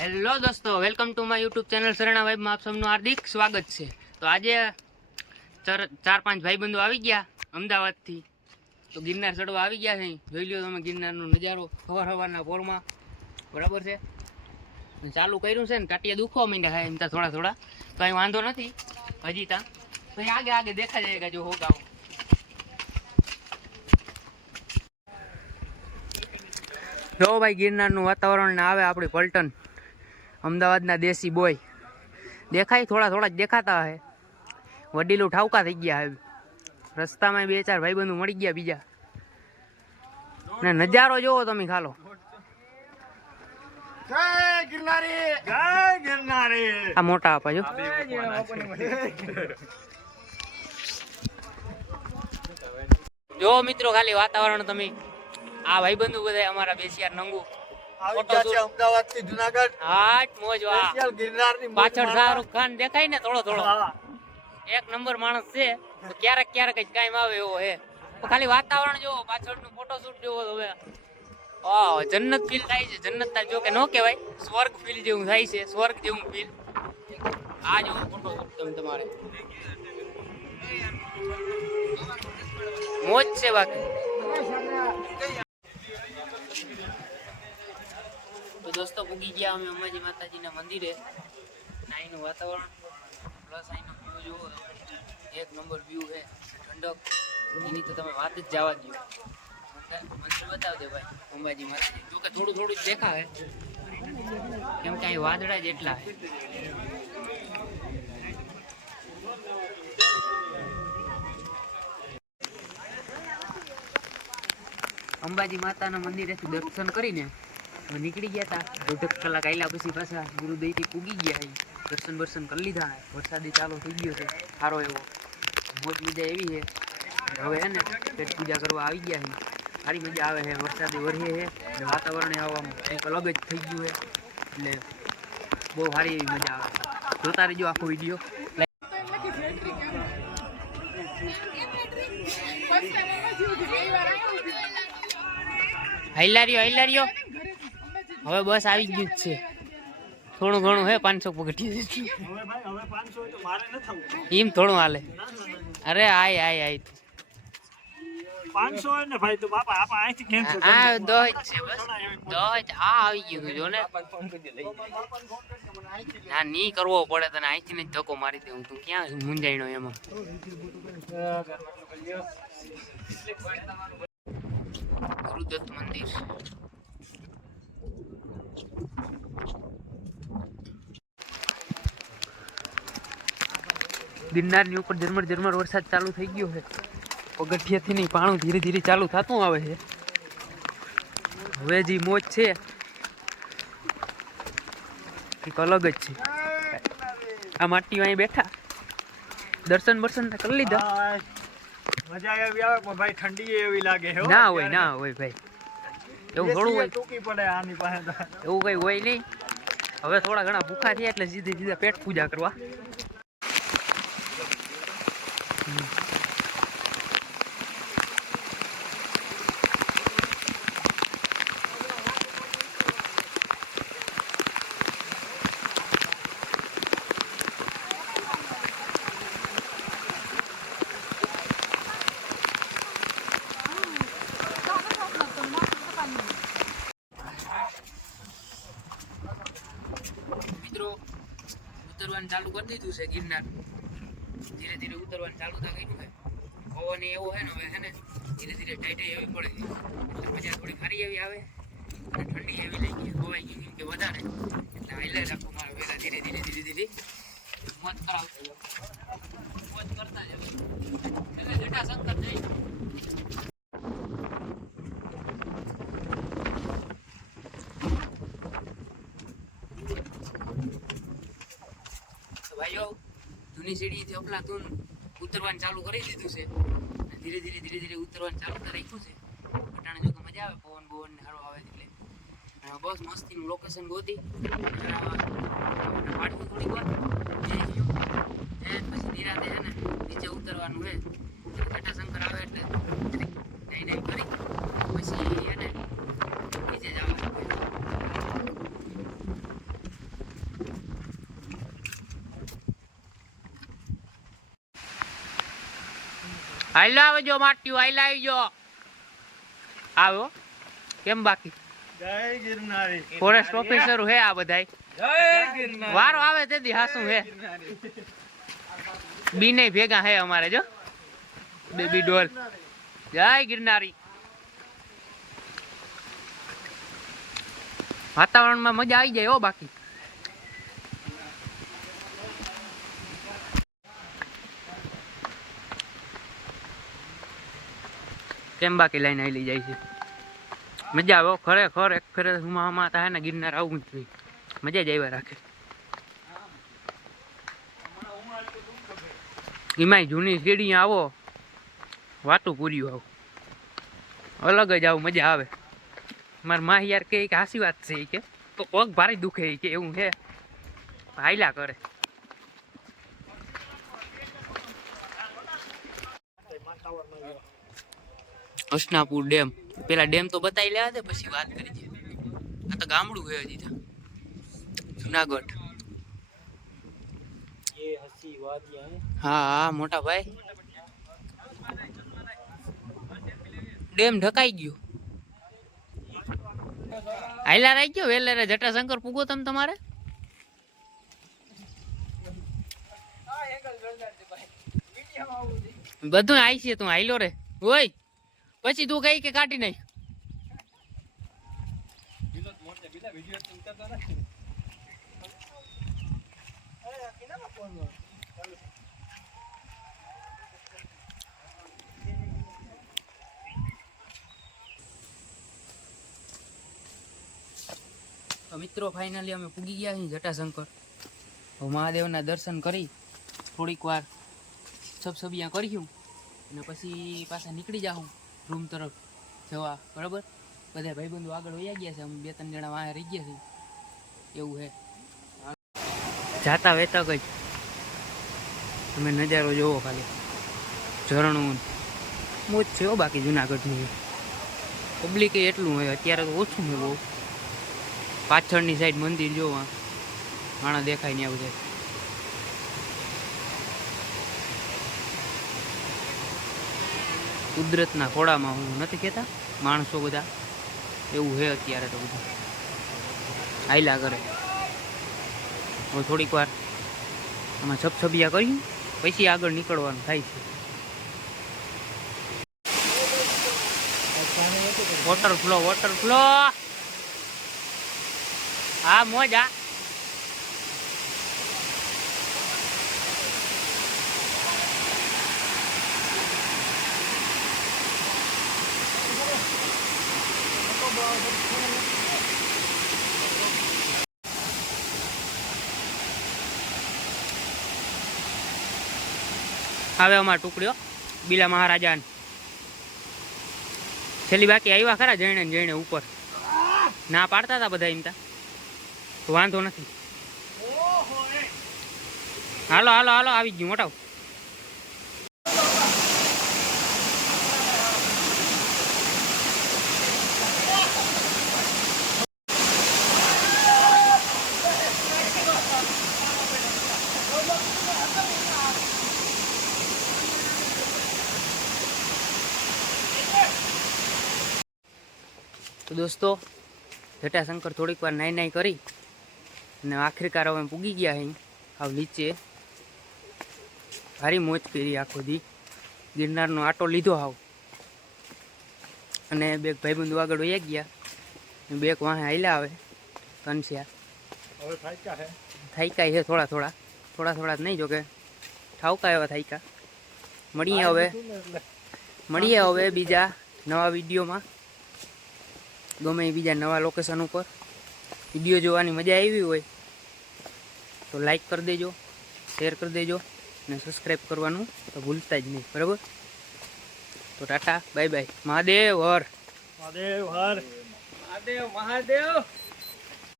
Hello દોસ્તો, welcome to my YouTube channel Sarana વાઇબમાં આપ સૌનું હાર્દિક સ્વાગત છે। તો આજે ચાર પાંચ ભાઈબંધો આવી ગયા અમદાવાદથી, તો ગિરનાર ચડવા આવી ગયા છે। જોઈ લ્યો તમે ગિરનારનો નજારો સવારના પોરમાં, બરાબર છે। ચાલુ કર્યું છે ને કાટિયા દુખવા માંડ્યા છે એમ તો થોડા થોડા, કંઈ વાંધો નથી હજી ત્યાં, તો આગે આગે દેખા જાયગા જો હોગા। જો ભાઈ ગિરનારનું વાતાવરણ ને આવે આપણી પલટન અમદાવાદના દેશી બોય દેખાય, થોડા થોડા જ દેખાતા હે। વડીલું ઠાવકા થઈ ગયા હે, રસ્તામાં બે ચાર ભાઈબંધો મળી ગયા બીજા, ને નજારો જોવો તમે ખાલો। જય ગિરનારી, જય ગિરનારી। આ મોટા આપા જો, જો મિત્રો ખાલી વાતાવરણ તમે, આ ભાઈબંધુ બધા અમારા બેસિયાર નંગુ અમદાવાદ થી જુનાગઢ હાટ મોજ વાહ। ગિરનારની પાછળ શાહરુખ ખાન દેખાય ને થોડો થોડો, એક નંબર માણસ છે। તો ક્યારેક ક્યારેક જ કાયમ આવે એવો હે। તો ખાલી વાતાવરણ જોવો, પાછળનું ફોટોશૂટ જોવો તમે, વાહ જન્નત ફીલ થાય છે। જન્નત જો કે નો કહેવાય, સ્વર્ગ ફીલ જેવું થાય છે, સ્વર્ગ જેવું ફીલ। આ જોવો ફોટોશૂટ તમે, તમારે મોજ છે બાકી। તો દોસ્તો પૂગી ગયા અમે અંબાજી માતાજીના મંદિરે। અહીંનું વાતાવરણ પ્લસ અહીંનો વ્યૂ જુઓ, એક નંબર વ્યૂ છે, ઠંડક એની તો તમે વાત જ જવા દો। મંદિર બતાવ દે ભાઈ અંબાજી માતાજી, જો કે થોડું થોડું જ દેખાય કેમ કે અહીં વાદળા જ એટલા છે। અંબાજી માતાના મંદિરેથી દર્શન કરીને નીકળી ગયા હતા। 1.5 કલાક આયલા પછી પાછા ગુરુદયથી પૂગી ગયા, દર્શન બર્શન કરી લીધા। વરસાદી ચાલુ થઈ ગયો છે સારો એવો, મોજ મજા એવી છે। હવે હે ને પેટ પૂજા કરવા આવી ગયા છે, સારી મજા આવે છે। વરસાદી વરસે છે, વાતાવરણ આવવામાં કંઈક અલગ જ થઈ ગયું છે, એટલે બહુ સારી એવી મજા આવે છે। જોતા રહેજો આખો વિડીયો। હૈલારીઓ હવે બસ આવી ગયું જ છે, થોડું ઘણું હે 500 પગથિયા એમ થોડું હાલે। અરે આય 500 ને ભાઈ, તો બાપા આપા અહીંથી કેન્સલ કરી આ દોજ છે બસ, દોજ આ આવી ગયું જો ને, ના ની કરવો પડે તને, અહીંથી ને ધક્કો મારી દે, હું તું ક્યાં મુંજાઈનો એમાં। ગુરુદત્ત મંદિર, ગિરનારની ઉપર ઝરમર વરસાદ ચાલુ થઈ ગયો છે। પગથિયાથી નહીં, પાણું ધીરે ધીરે ચાલુ થતું આવે છે। હવે જે મોજ છે એક અલગ જ છે। આ માટી અહીં બેઠા દર્શન બર્શન કરી લીધા, મજા એવી આવે પણ ભાઈ ઠંડી એવી લાગે હો। ના હોય ભાઈ, એવું થોડું હોય, ટૂંકી પડે આની પાસે તો। એવું કઈ હોય નહીં। હવે થોડા ઘણા ભૂખા થયા એટલે સીધા પેટ પૂજા કરવા। મિત્રો ઉતરવાનું ચાલુ કરી દીધું છે ગિરનાર, ધીરે ધીરે ઉતરવાનું ચાલુ થાય કર્યું છે। પવન એવો છે ને હવે છે ને ધીરે ધીરે ટાઈટ એવી પડે છે, એટલે મજા થોડી સારી એવી આવે અને ઠંડી એવી લઈ ગઈ, હવાઈ ગઈ કેમ કે વધારે, એટલે હાઈલાઇટ રાખો મારે પહેલાં ધીરે ધીરે મોજ કરાવતા જાઓ, મોજ કરતા જાઓ, એટલે જટાશંકર જઈ। ભાઈઓ જૂની સીડીથી અફલાતુન ઉતરવાનું ચાલુ કરી દીધું છે, ધીરે ધીરે ઉતરવાનું ચાલુ રાખ્યું છે। અટાણે જો કે મજા આવે, પવન બવન ને સારો આવે એટલે બસ મસ્તીનું લોકેશન ગોતી પાડવું થોડીક વાર, પછી નિરાતે છે ને નીચે ઉતરવાનું છે। જટાશંકર આવે એટલે નાઈ કરી પછી એને નીચે જવાનું। હાઈલા આવજો માટ્યું, હાઈલા આવજો. આવ્યો કેમ બાકી જય ગિરનારી. ફોરેસ્ટ ઓફિસર હે આ બધાય. જય ગિરનારી. વારો આવે તેથી હાસું હે. બીને ભેગા હે અમારે જો બેબી ડોલ. જય ગિરનારી. વાતાવરણમાં મજા આવી જાય હો બાકી. કેમ બાકી લાઈન આવી જાય છે. મજા આવે ખરેખર. એક ફેરે હુમાં હતા ને ગિરનાર આવું જ જોઈએ. મજા જ આવ્યા રાખે. એમાંય જૂની સીડી આવો વાતું પૂરી આવો અલગ જ આવું મજા આવે. મારા માં યાર કે હાસી વાત છે કે તો પગ ભારે દુખે કે એવું છે. હાઈલા કરે. હસનાપુર ડેમ પેલા ડેમ તો બતાવી લેવા દે પછી વાત કરી છે. આ તો ગામડું છે હજી તો જુનાગઢ. હા હા મોટા ભાઈ ડેમ ઢકાઈ ગયો. હાઈલા રહી ગયો વેલેરે જટાશંકર પૂગો તમે તમારે. બધું આઈ છે તું હાઈલો રે ઓય પછી તું કઈ કે કાઢી નાખ. તો મિત્રો ફાઇનલી અમે પૂગી ગયા છીએ જટાશંકર. તો મહાદેવના દર્શન કરી થોડીક વાર સબસબિયા કર્યું અને પછી પાછા નીકળી જાઉં રૂમ તરફ જવા. બરાબર બધા ભાઈબંધો આગળ વયા ગયા છે. અમે 2-3 જણા વાંહે રહી ગયા છીએ એવું છે. જાતા વેતા કઈ તમે નજારો જોવો ખાલી ઝરણું મોજ છે હો. બાકી જુનાગઢનું પબ્લિક એટલું હોય અત્યારે તો ઓછું હોય બહુ. પાછળની સાઈડ મંદિર જોવા માણસ દેખાય ને આવું છે. કુદરતના ખોળામાં હું નથી કહેતા માણસો બધા એવું છે અત્યારે તો બધું હાઈલા કરે. હવે થોડીક વાર આમાં છબછબિયા કર્યું પછી આગળ નીકળવાનું થાય છે. વોટરફ્લો વોટરફ્લો હા મોજા. હવે અમારા ટુકડીઓ બીલા મહારાજાને છેલ્લી બાકી આવ્યા ખરા જઈને જઈને ઉપર ના પાડતા હતા બધા એમ તા વાંધો નથી. હાલો હાલો હાલો આવી ગયું મોટા. તો દોસ્તો જટાશંકર થોડીક વાર નાઈ નાઈ કરી અને આખરીકાર હવે પૂગી ગયા અહીં આવ નીચે. ભારી મોજ કરી આખો દી. ગિરનારનો આટો લીધો હાવ અને બે ભાઈબંધુ આગળ વયા ગયા. બે વાહે હાલ્યા આવે કનસ્યા થાઈકા છે થોડા થોડા જ નહીં જો કે ઠાવકા એવા થાઈકા. મળીએ હવે બીજા નવા વિડીયોમાં. ગમે બીજા નવા લોકેશન ઉપર વિડીયો જોવાની મજા આવી હોય તો લાઈક કરી દેજો, શેર કરી દેજો અને સબસ્ક્રાઈબ કરવાનું તો ભૂલતા જ નહીં. બરાબર તો ટાટા બાય બાય. મહાદેવ હર. મહાદેવ હર. મહાદેવ મહાદેવ.